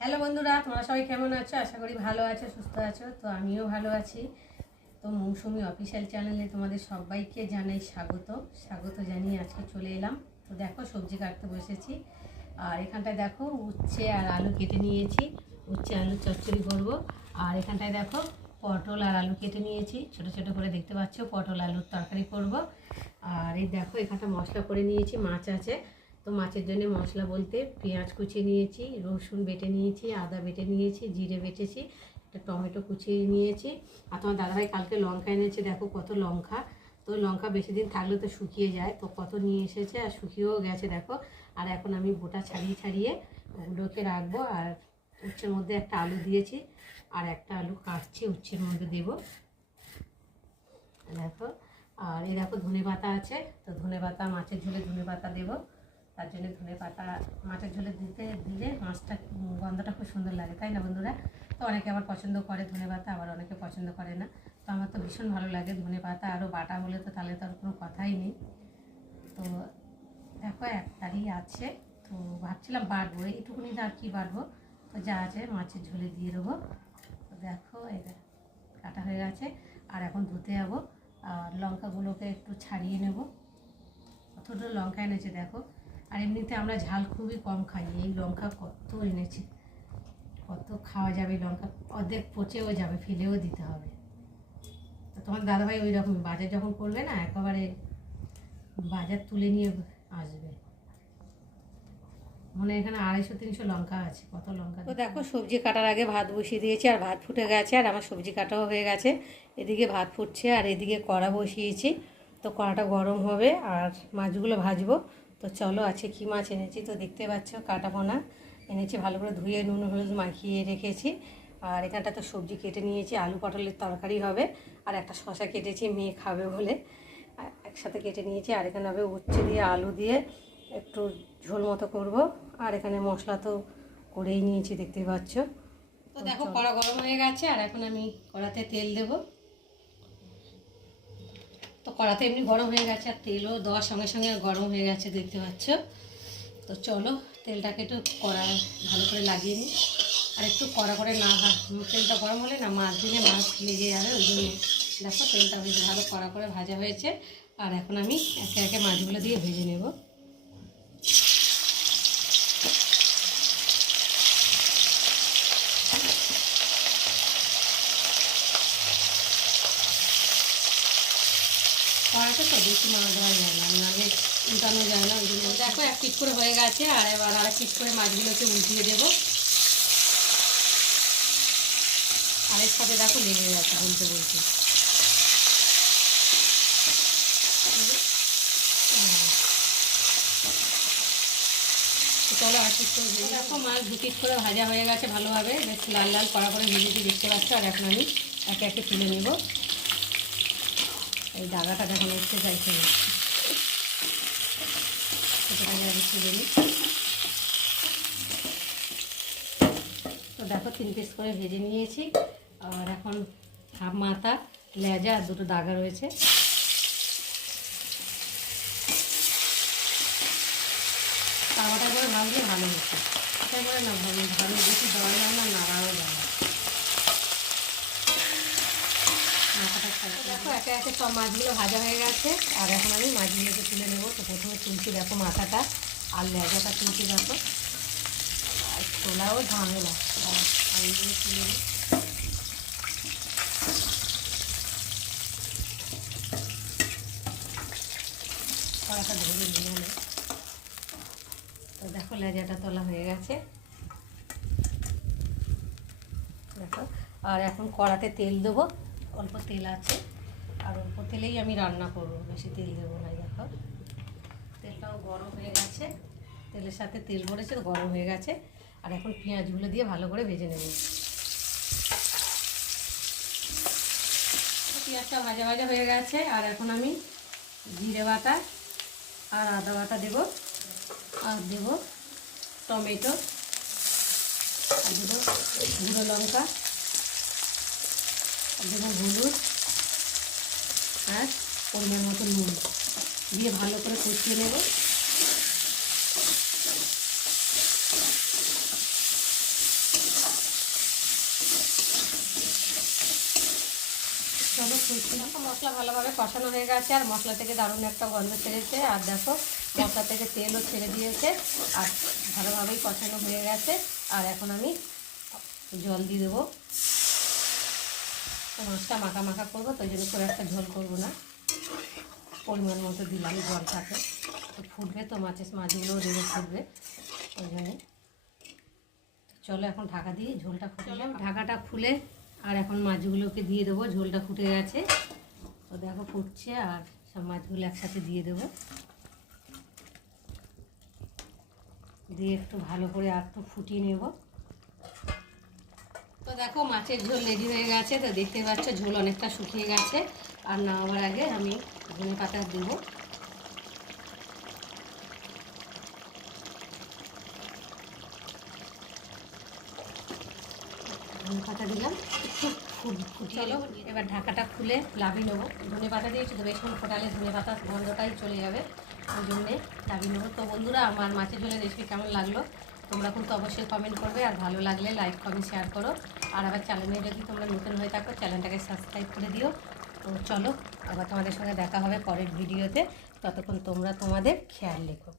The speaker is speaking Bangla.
হ্যালো বন্ধুরা, তোমরা সবাই কেমন আছো? আশা করি ভালো আছো, সুস্থ আছো। তো আমিও ভালো আছি। তো মৌসুমি অফিসিয়াল চ্যানেলে তোমাদের সবাইকে জানাই স্বাগত জানিয়ে আজকে চলে এলাম। তো দেখো সবজি কাটতে বসেছি, আর এখানটায় দেখো উচ্ছে আর আলু কেটে নিয়েছি। উচ্ছে আলু চচ্চড়ি করবো। আর এখানটায় দেখো পটল আর আলু কেটে নিয়েছি, ছোট ছোট করে দেখতে পাচ্ছ। পটল আলুর তরকারি করব। আর এই দেখো এখানটা মশলা করে নিয়েছি, মাছ আছে। তো মাছের জন্য মশলা বলতে পেঁয়াজ কুচিয়ে নিয়েছি, রসুন বেটে নিয়েছি, আদা বেটে নিয়েছি, জিরে বেটেছি, একটা টমেটো কুচিয়ে নিয়েছি। আর তোমার দাদাভাই কালকে লঙ্কা এনেছে, দেখো কত লঙ্কা। তো লঙ্কা বেশি দিন থাকলে তো শুকিয়ে যায়, তো কত নিয়ে এসেছে আর শুকিয়েও গেছে দেখো। আর এখন আমি বোটা ছাড়িয়ে ছাড়িয়ে ওগুলোকে রাখবো। আর উচ্ছের মধ্যে একটা আলু দিয়েছি, আর একটা আলু কাটছি উচ্ছের মধ্যে দেবো দেখো। আর এই দেখো ধনে পাতা আছে, তো ধনে পাতা মাছের ঝোলে ধনে পাতা দেবো। তার জন্য ধনে পাতা মাছের ঝোলে দিলে মাছটা গন্ধটা খুব সুন্দর লাগে, তাই না বন্ধুরা? তো অনেকে আবার পছন্দ করে ধনে পাতা, আবার অনেকে পছন্দ করে না। তো আমার তো ভীষণ ভালো লাগে ধনে পাতা, আরও বাটা হলে তো তাহলে তো আর কোনো কথাই নেই। তো দেখো একটারই আছে, তো ভাবছিলাম বাটবো, এইটুকুনি আর কি বাটবো। তো যা আছে মাছের ঝোলে দিয়ে দেবো। তো দেখো এটা কাটা হয়ে গেছে, আর এখন ধুতে যাবো। আর লঙ্কাগুলোকে একটু ছাড়িয়ে নেব। কতটা লঙ্কা এনেছে দেখো। আর এমনিতে আমরা ঝাল খুবই কম খাই, এই লঙ্কা কত এনেছে, কত খাওয়া যাবে লঙ্কা, অর্ধেক পচেও যাবে, ফেলেও দিতে হবে। তো তোমার দাদাভাই ওই রকম বাজার যখন করবে না, একেবারে বাজার তুলে নিয়ে আসবে। মনে এখানে 250-300 লঙ্কা আছে, কত লঙ্কা। তো দেখো সবজি কাটার আগে ভাত বসিয়ে দিয়েছি, আর ভাত ফুটে গেছে, আর আমার সবজি কাটাও হয়ে গেছে। এদিকে ভাত ফুটছে আর এদিকে কড়া বসিয়েছি। তো কড়াটা গরম হবে আর মাছগুলো ভাজবো। তো চলো, আছে কি মাছ এনেছি তো দেখতে পাচ্ছ, কাটাপোনা এনেছি, ভালো করে ধুয়ে নুন হলুদ মাখিয়ে রেখেছি। আর এখানটা তো সবজি কেটে নিয়েছি, আলু পটলের তরকারি হবে। আর একটা শসা কেটেছি, মেয়ে খাবে বলে একসাথে কেটে নিয়েছি। আর এখানে হবে উচ্ছে দিয়ে আলু দিয়ে একটু ঝোল মতো করব। আর এখানে মশলা তো করেই নিয়েছি, দেখতে পাচ্ছ। তো দেখো কড়া গরম হয়ে গেছে, আর এখন আমি কড়াতে তেল দেব। তো কড়াতে এমনি গরম হয়ে গেছে, আর তেলও দেওয়ার সঙ্গে সঙ্গে গরম হয়ে গেছে, দেখতে পাচ্ছ। তো চলো তেলটাকে একটু কড়া ভালো করে লাগিয়ে নিই। আর একটু কড়া করে না, তেলটা গরম হলে না মাছ দিলে মাছ লেগে যাবে, ওই জন্য দেখো তেলটা বেশ ভালো কড়া করে ভাজা হয়েছে। আর এখন আমি একে একে মাছগুলো দিয়ে ভেজে নেব। কড়াইতে তো বেশি মাছ দেওয়া যায় না, নাহলে উল্টানো যায় না, ওই জন্য দেখো এক পিঠ করে হয়ে গেছে। আর এবার আর এক পিঠ করে মাছগুলোকে উল্টিয়ে দেবো। আরেক সাথে দেখো লেগে যাচ্ছে বলতে বলতে। চলো আর পিঠ করে ভেজে দেখো, মাছ দু পিঠ করে ভাজা হয়ে গেছে ভালোভাবে, বেশ লাল লাল কড়া করে ভেজেছি, দেখতে পাচ্ছ। আর এখন আমি একে একে তুলে নেব। এই দাগাটা দেখো উঠতে চাইছে না, সেটাকে আমি তুলে নিই। তো দেখো 3 পিস করে ভেজে নিয়েছি। আর এখন হাফ মাথা, লেজা আর দুটো দাগা রয়েছে। তাওয়াটা করে ভাজলে ভালো হচ্ছে, এটা করে না ভালো বেশি দেওয়া যায় না, নাড়াও যায় না। দেখো একে একে সব মাছগুলো ভাজা হয়ে গেছে, আর এখন আমি মাছগুলোকে তুলে নেবো। তো প্রথমে তুলছি দেখো মাথাটা, আর লেজাটা তুলছি দেখো। আর তোলাও ঝামেলা, আর এইগুলো তুলে নিই। কড়াটা ধরে নিয়ে নেব। তো দেখো লেজাটা তোলা হয়ে গেছে দেখো। আর এখন কড়াতে তেল দেবো, অল্প তেল আছে, আর অল্প তেলেই আমি রান্না করবো, বেশি তেল দেবো না। দেখো তেলটাও গরম হয়ে গেছে, তেলের সাথে তেল পড়েছে, গরম হয়ে গেছে। আর এখন পেঁয়াজগুলো দিয়ে ভালো করে ভেজে নেব। পেঁয়াজটা ভাজা ভাজা হয়ে গেছে, আর এখন আমি জিরে বাটা আর আদা বাটা দেবো, আর দেবো টমেটো, আর দেবো গুঁড়ো লঙ্কা, আর দেবো হলুদ, আর পরিমাণ মতো নুন দিয়ে ভালো করে কষিয়ে নেব। দেখো মশলা ভালোভাবে কষানো হয়ে গেছে আর মশলা থেকে দারুণ একটা গন্ধ ছেড়েছে। আর দেখো মশলা থেকে তেলও ছেড়ে দিয়েছে আর ভালোভাবেই কষানো হয়ে গেছে। আর এখন আমি জল দিয়ে দেবো। মাছটা মাখা মাখা করবো, তো ওই জন্য করে একটা ঝোল করবো না, পরিমাণ মতো দিলাম জলটাকে। ফুটবে তো মাছগুলোও দেবে, ফুটবে ওই জন্যে। চলো এখন ঢাকা দিয়ে ঝোলটা ফুটে, ঢাকাটা খুলে আর এখন মাছগুলোকে দিয়ে দেবো। ঝোলটা ফুটে গেছে, তো দেখো ফুটছে আর সব মাছগুলো একসাথে দিয়ে দেবো। দিয়ে একটু ভালো করে আর একটু ফুটিয়ে নেব। তো দেখো মাছের ঝোল রেডি হয়ে গেছে। তো দেখতে পাচ্ছ ঝোল অনেকটা শুকিয়ে গেছে। আর নামাবার আগে আমি ধনে পাতা দেবো। ধনে পাতা দিলাম, ফুটিয়ে নেব। এবার ঢাকাটা খুলে লাভিয়ে নেবো। ধনে পাতা দিয়েছি তো বেশক্ষণ ফোটালে ধনে পাতার গন্ধটাই চলে যাবে, ওই জন্যে লাভিয়ে নেবো। তো বন্ধুরা, আমার মাছের ঝোলের রেসিপি কেমন লাগলো তোমরা কিন্তু অবশ্যই কমেন্ট করবে। আর ভালো লাগলে লাইক কমেন্ট শেয়ার করো। আর আবার চ্যানেলে যদি তোমরা নতুন হয়ে থাকো চ্যানেলটাকে সাবস্ক্রাইব করে দিও। তো চলো আবার তোমাদের সঙ্গে দেখা হবে পরের ভিডিওতে। ততক্ষণ তোমরা তোমাদের খেয়াল রেখো।